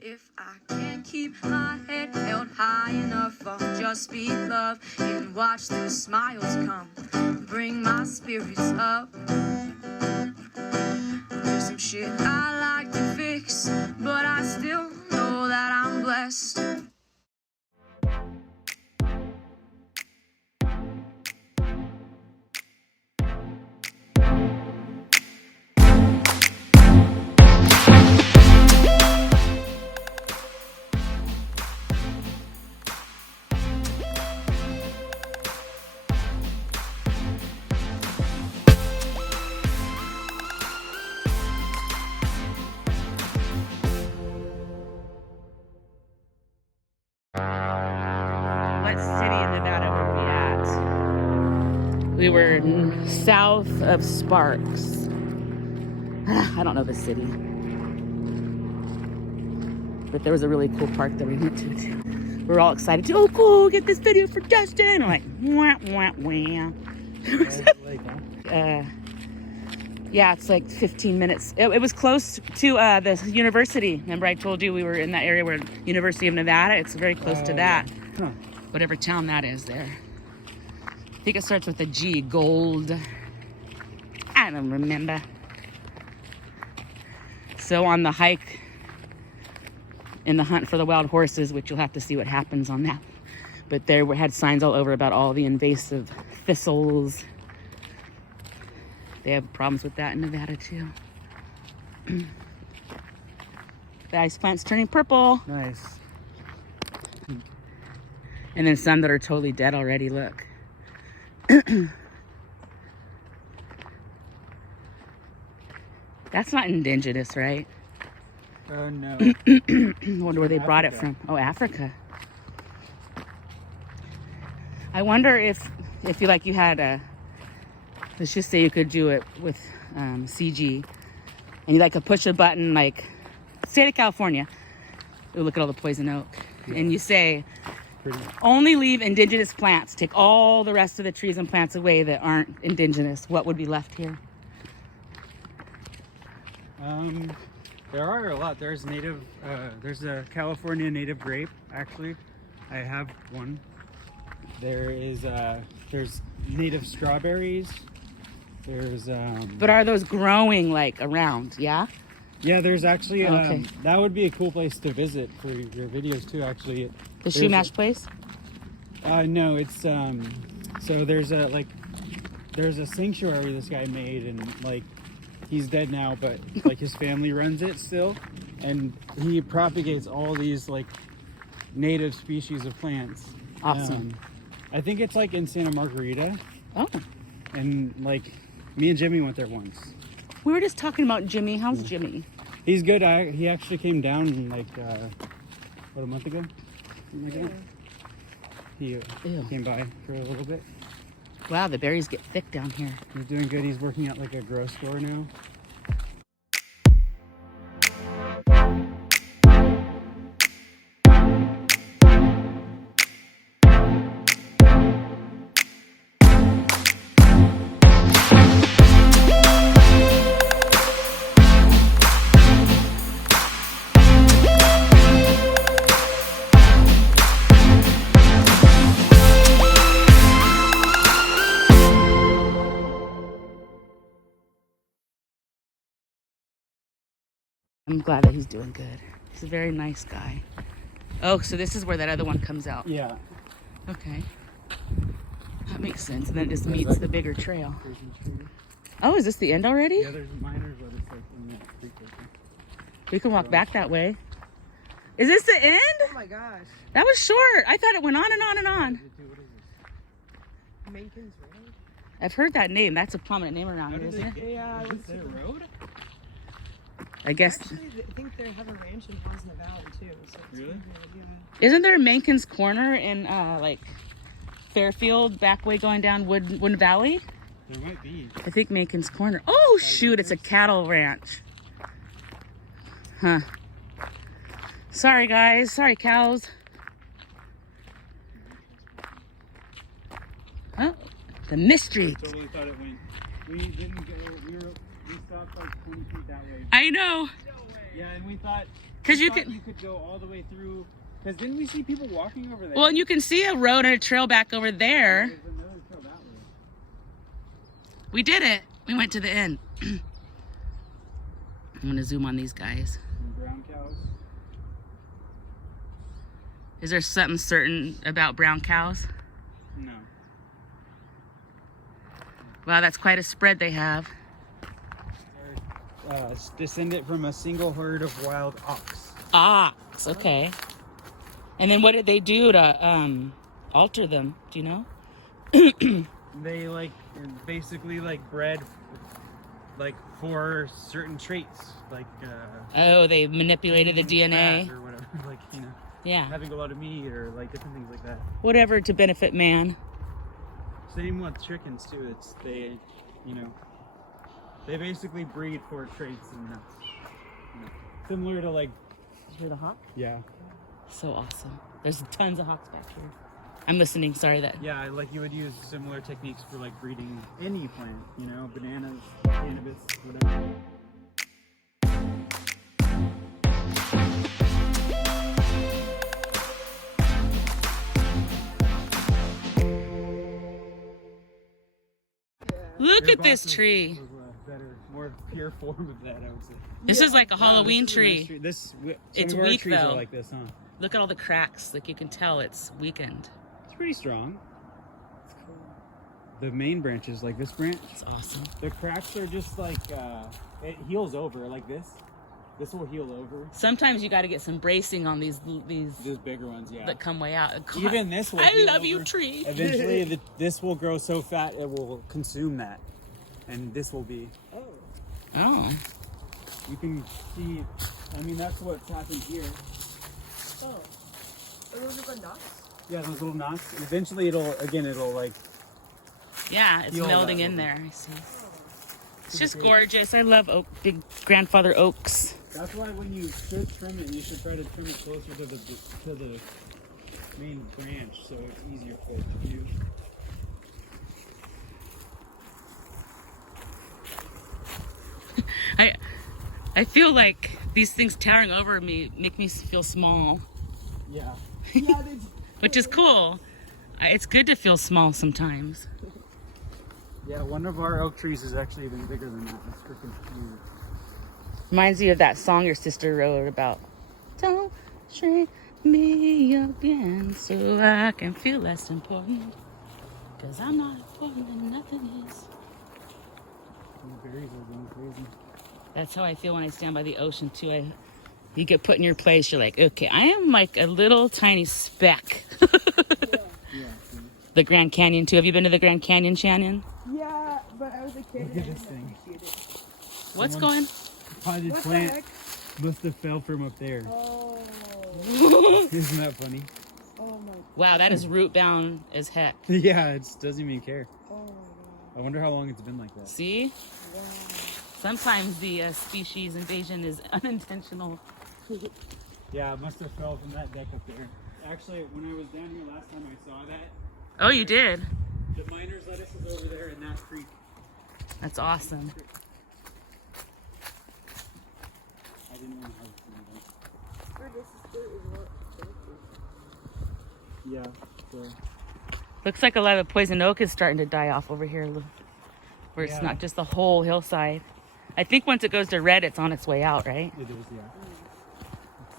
If I can't keep my head held high enough, I'll just speak love and watch the smiles come, bring my spirits up. There's some shit I like to fix, but I still know that I'm blessed. What city in Nevada were we at? We were south of Sparks. I don't know the city. But there was a really cool park that we went to too. We were all excited to, oh cool, get this video for Justin. I'm like, wah, wah, wah. Yeah, it's like 15 minutes. It was close to the university. Remember I told you we were in that area where University of Nevada? It's very close to that. Yeah. Huh. Whatever town that is there. I think it starts with a G, Gold. I don't remember. So on the hike in the hunt for the wild horses, which you'll have to see what happens on that. But there had signs all over about all the invasive thistles. They have problems with that in Nevada too. The ice plant's turning purple. Nice. And then some that are totally dead already, look. That's not indigenous, right? No. I wonder where they brought it from. Oh, Africa. I wonder if you had a, let's just say you could do it with CG, and you could push a button like state of California. Ooh, look at all the poison oak. Yeah. And you say, only leave indigenous plants. Take all the rest of the trees and plants away that aren't indigenous. What would be left here? There are a lot. There's native, there's a California native grape, actually. I have one. There is, there's native strawberries. There's, But are those growing like around, yeah? Yeah, there's actually, okay. That would be a cool place to visit for your videos too, actually. The Chumash place? No, it's, so there's a sanctuary this guy made, and like, he's dead now, but like his family runs it still, and he propagates all these like native species of plants. Awesome. I think it's like in Santa Margarita. Oh. And like me and Jimmy went there once. We were just talking about Jimmy. How's Jimmy? He's good. He actually came down like what, a month ago? Something like that. He came by for a little bit. Wow, the berries get thick down here. He's doing good. He's working at like a grocery store now. I'm glad that he's doing good. He's a very nice guy. Oh, so this is where that other one comes out. Yeah. Okay. That makes sense. And then it just meets the bigger trail. Oh, is this the end already? Yeah, there's miners, but it's like in that creek. We can walk back that way. Is this the end? Oh my gosh. That was short. I thought it went on and on and on. What is this? Mankins Road? I've heard that name. That's a prominent name around here, isn't it? Yeah. Is this a road? I guess. Actually, I think they have a ranch in Fresno Valley too. So it's Really? Good, yeah. Isn't there a Mankins Corner in like Fairfield, back way going down Wood Valley? There might be. I think Mankins Corner. Oh shoot, it's a cattle ranch. Huh. Sorry guys, sorry cows. Oh, the mystery. I totally thought it went. We didn't go. We stopped like 20 feet that way. I know. No way. Yeah, and we thought Because you you can. could go all the way through. Because didn't we see people walking over there? Well, and you can see a road and a trail back over there. There's another trail that way. We did it. We went to the end. I'm gonna zoom on these guys. And brown cows. Is there something certain about brown cows? No. Wow, that's quite a spread they have. Descendant from a single herd of wild ox. Ox, okay. And then what did they do to alter them? Do you know? They basically bred for certain traits, Oh, they manipulated the fat DNA. or whatever, Yeah, having a lot of meat or different things like that. whatever to benefit man. Same with chickens too. They basically breed for traits and similar to Hear the hawk? yeah. So awesome. There's tons of hawks back here. I'm listening. Sorry that. Yeah, you would use similar techniques for breeding any plant, bananas, cannabis, whatever. Look at this tree. Was a better, more pure form of that, I would say. This is like a Halloween This is a nice tree. Some It's of our weak, trees though. are like this, huh? Look at all the cracks. Like you can tell it's weakened. It's pretty strong. The main branches, like this branch, It's awesome. the cracks are just it heals over like this. This will heal over. Sometimes you got to get some bracing on these These bigger ones, yeah. that come way out. God, Even this will I heal love you, over. tree. Eventually, this will grow so fat it will consume that, and this will be. Oh, You can see. I mean, that's what's happened here. Oh. Are those the knots? Yeah, those little knots. And eventually, it'll yeah, it's Heal that melding in over. there. I see. It's just gorgeous. I love big grandfather oaks. That's why when you should trim it, you should try to trim it closer to the main branch, so it's easier for it to view. I feel like these things towering over me make me feel small, Yeah. which is cool. It's good to feel small sometimes. Yeah, one of our oak trees is actually even bigger than that. It's freaking huge. Reminds me of that song your sister wrote about. Don't shrink me again so I can feel less important. Cause I'm not important and nothing is. And the berries are going crazy. That's how I feel when I stand by the ocean too. You get put in your place, you're like, okay, I am like a little tiny speck. Yeah. The Grand Canyon too. Have you been to the Grand Canyon, Shannon? Yeah, but I was a kid. Look at this thing. What's Someone- going? Potted What the plant heck? must have fell from up there. Oh. Isn't that funny? Oh my. Wow, that is root bound as heck. Yeah, it doesn't even care. Oh my god. I wonder how long it's been like that. See? Wow. Sometimes the species invasion is unintentional. Yeah, it must have fell from that deck up there. Actually, when I was down here last time, I saw that. Oh, you did? The miner's lettuce is over there in that creek. That's awesome. I didn't want to have some of Or this is dirt is what? that. Yeah, so. Looks like a lot of the poison oak is starting to die off over here, where it's Yeah. not just the whole hillside. I think once it goes to red, it's on its way out, right? It is, yeah.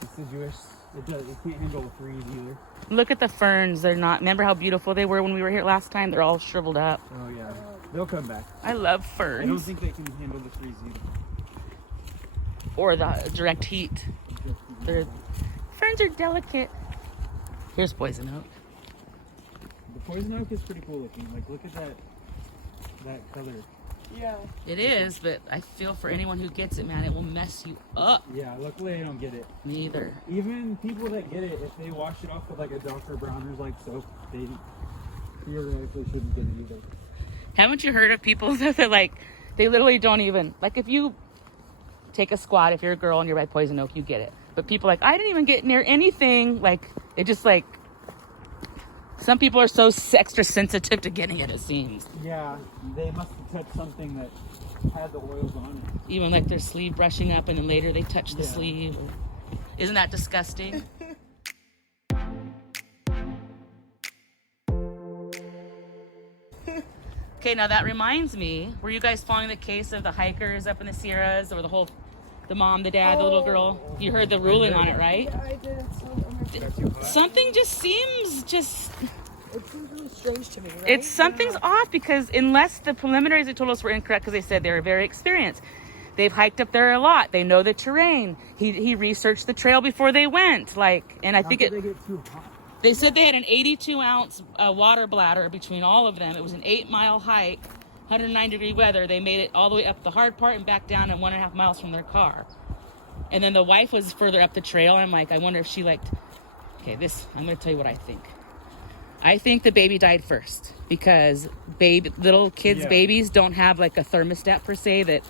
It's deciduous. It can't handle a freeze either. Look at the ferns. They're not. Remember how beautiful they were when we were here last time? They're all shriveled up. Oh, yeah. They'll come back. I love I don't ferns. think they can handle the freeze either. Or the direct heat. Ferns are delicate. Here's poison oak. The poison oak is pretty cool looking. Look at that color. Yeah. It is, but I feel for anyone who gets it, man, it will mess you up. Yeah, luckily I don't get it. Neither. Even people that get it, if they wash it off with a Dr. Bronner's soap, they theoretically shouldn't get it either. Haven't you heard of people that they're they literally don't even, if you take a squat, if you're a girl and you're by poison oak, you get it. But people I didn't even get near anything. It just Some people are so extra sensitive to getting it, it seems. Yeah, they must have touched something that had the oils on it. Even like their sleeve brushing up and then later they touch the Yeah. sleeve. Isn't that disgusting? Okay, now that reminds me, were you guys following the case of the hikers up in the Sierras, or the mom, the dad, the little girl? You heard the ruling on it, right? Yeah, I did. Something just seems It seems really strange to me, right? It's something's off, because unless the preliminaries they told us were incorrect, because they said they were very experienced. They've hiked up there a lot. They know the terrain. He researched the trail before they went. And I think They get too hot. they said they had an 82-ounce water bladder between all of them. It was an 8-mile hike, 109-degree weather. They made it all the way up the hard part and back down, and 1.5 miles from their car. And then the wife was further up the trail. I'm like, I wonder if she liked. Okay, I'm going to tell you what I think. I think the baby died first, because little kids' babies don't have like a thermostat per se, that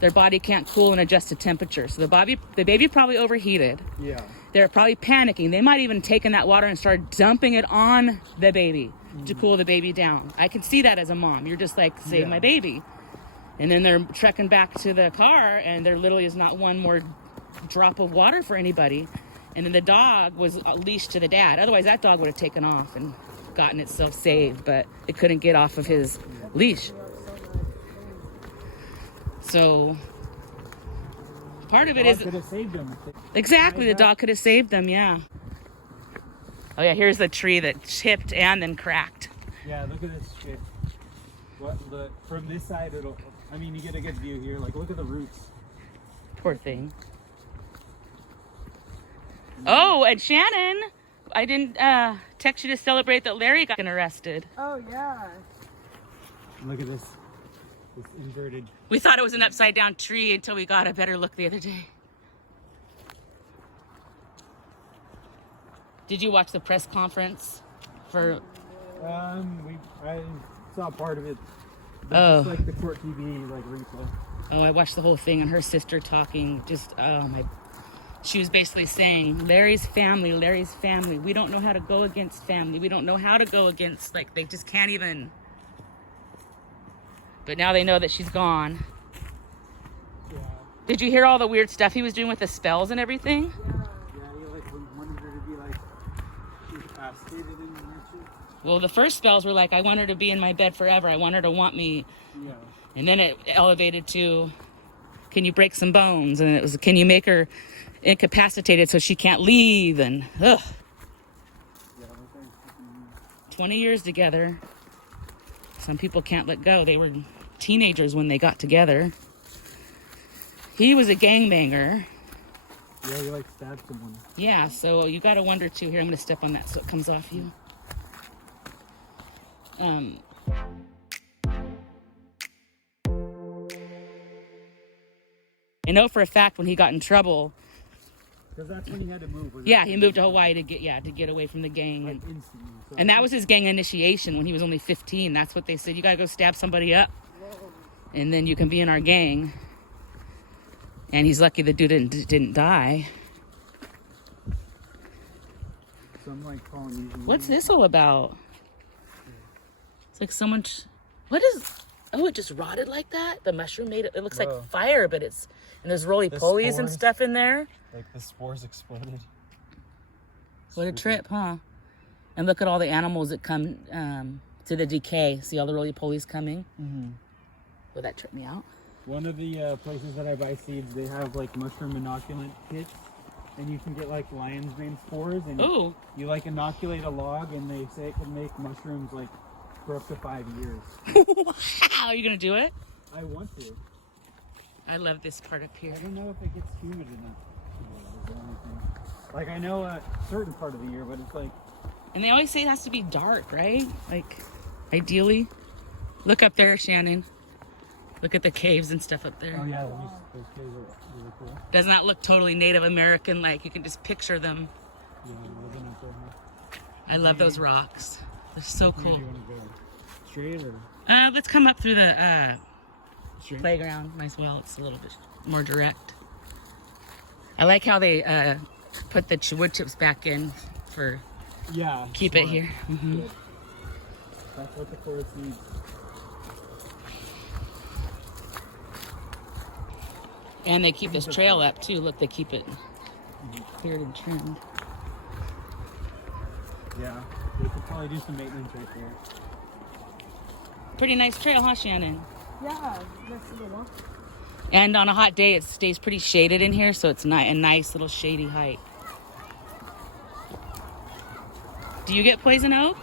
their body can't cool and adjust to temperature. So the baby probably overheated. Yeah. They're probably panicking. They might even taken that water and started dumping it on the baby to cool the baby down. I can see that as a mom. You're just like, save my baby. And then they're trekking back to the car, and there literally is not one more drop of water for anybody. And then the dog was leashed to the dad. Otherwise, that dog would have taken off and gotten itself saved, but it couldn't get off of his leash. So part of it is could have saved them. exactly the dog could have saved them. Yeah. Oh yeah, here's the tree that chipped and then cracked. Yeah, look at this shit. From this side, you get a good view here. Like, look at the roots. Poor thing. Oh, and Shannon, I didn't text you to celebrate that Larry got arrested. Oh, yeah. Look at this inverted. We thought it was an upside down tree until we got a better look the other day. Did you watch the press conference for? I saw part of it. Oh. Just like the court TV, like replay. Oh, I watched the whole thing, and her sister talking. She was basically saying, Larry's family. We don't know how to go against family. We don't know how to go against, they just can't even. But now they know that she's gone. Yeah. Did you hear all the weird stuff he was doing with the spells and everything? Yeah, he wanted her to be she's castrated and shit. Well, the first spells were I want her to be in my bed forever. I want her to want me. Yeah. And then it elevated to, can you break some bones? And it was, can you make her incapacitated so she can't leave? And, ugh. Yeah, 20 years together. Some people can't let go. They were teenagers when they got together. He was a gangbanger. Yeah, he stabbed someone. Yeah, so you got to wonder too. Here, I'm going to step on that so it comes off you. I know for a fact when he got in trouble. Because that's when he had to move. Yeah, he moved to Hawaii to get away from the gang. Instantly. So And that was his gang initiation when he was only 15. That's what they said. You got to go stab somebody up, and then you can be in our gang. And he's lucky the dude didn't die. Some Polynesian. What's this all about? It's like someone. What is? Oh, it just rotted like that. The mushroom made it. It looks like fire, but it's and there's roly-polies and stuff in there. Like the spores exploded. What a trip, huh? And look at all the animals that come to the decay. See all the roly-polies coming? Mm-hmm. Will that trip me out? One of the places that I buy seeds, they have mushroom inoculant kits, and you can get lion's mane spores, and Ooh. you inoculate a log, and they say it can make mushrooms for up to 5 years. Wow, are you gonna do it? I want to. I love this part up here. I don't know if it gets humid enough. Is the only thing. I know a certain part of the year, but it's And they always say it has to be dark, right? Ideally. Look up there, Shannon. Look at the caves and stuff up there. oh yeah, those caves are really cool. Doesn't that look totally Native American? You can just picture them. Yeah, living up there. I love those rocks. They're so Where cool. do you want to go? Straight or Let's come up through the straight? playground as well. It's a little bit more direct. I like how they put the wood chips back in for Yeah. keep it here. Mm-hmm. That's what the forest needs. And they keep this trail up too. Look, they keep it cleared and trimmed. Yeah. They could probably do some maintenance right there. Pretty nice trail, huh, Shannon? Yeah, that's a little. And on a hot day, it stays pretty shaded in here, so it's a nice little shady height. Do you get poison oak?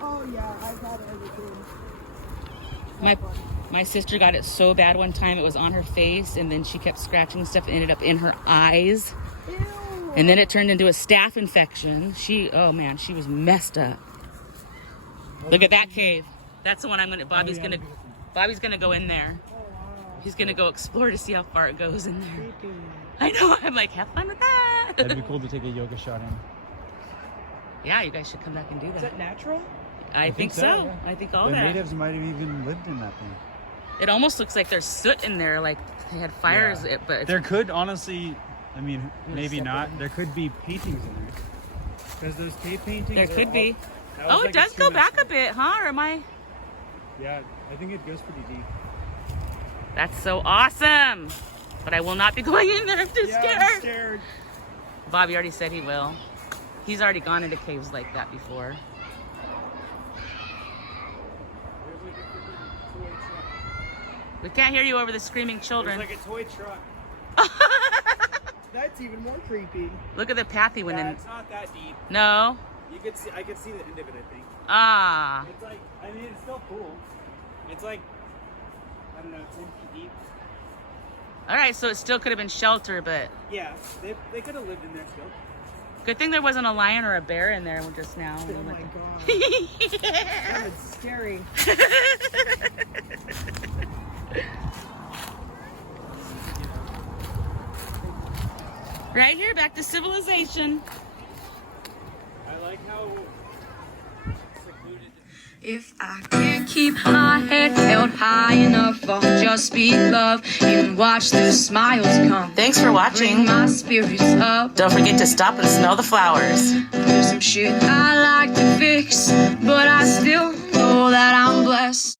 Oh yeah, I've had it as a kid. My sister got it so bad one time, it was on her face, and then she kept scratching stuff. It ended up in her eyes. Ew. And then it turned into a staph infection. Oh man, she was messed up. Look at that cave. That's the one Bobby's gonna go in there. Oh wow. He's gonna go explore to see how far it goes in there. Creepy. I know, I'm like, have fun with that. That'd be cool to take a yoga shot in. Yeah, you guys should come back and do Is that. that natural? I think so. yeah. I think all The that. natives might have even lived in that thing. It almost looks like there's soot in there, like they had fires, Yeah. but it's There could honestly, I mean, maybe step not. in. There could be paintings in there. Because those cave paintings. there are could all- be. that was Oh, like it does go human back a stuff. bit, huh? Or am I? Yeah, I think it goes pretty deep. That's so awesome. But I will not be going in there. I'm too Yeah, scared. I'm scared. Bobby already said he will. He's already gone into caves like that before. We can't hear you over the screaming children. There's like a toy truck. That's even more creepy. Look at the path he went Yeah, in. it's not that deep. No? You could see, I could see the end of it, I think. Ah. It's like, I mean, it's still cool. It's like, I don't know, 10 feet deep. All right, so it still could have been shelter, but Yeah, they could have lived in there still. good thing there wasn't a lion or a bear in there just now. Oh my god. That was scary. Right here, back to civilization. I like how secluded. If I can't keep my head held high enough, I'll just speak love and watch the smiles come. Thanks for Bring watching. my spirits up. Don't forget to stop and smell the flowers. There's some shit I like to fix, but I still know that I'm blessed.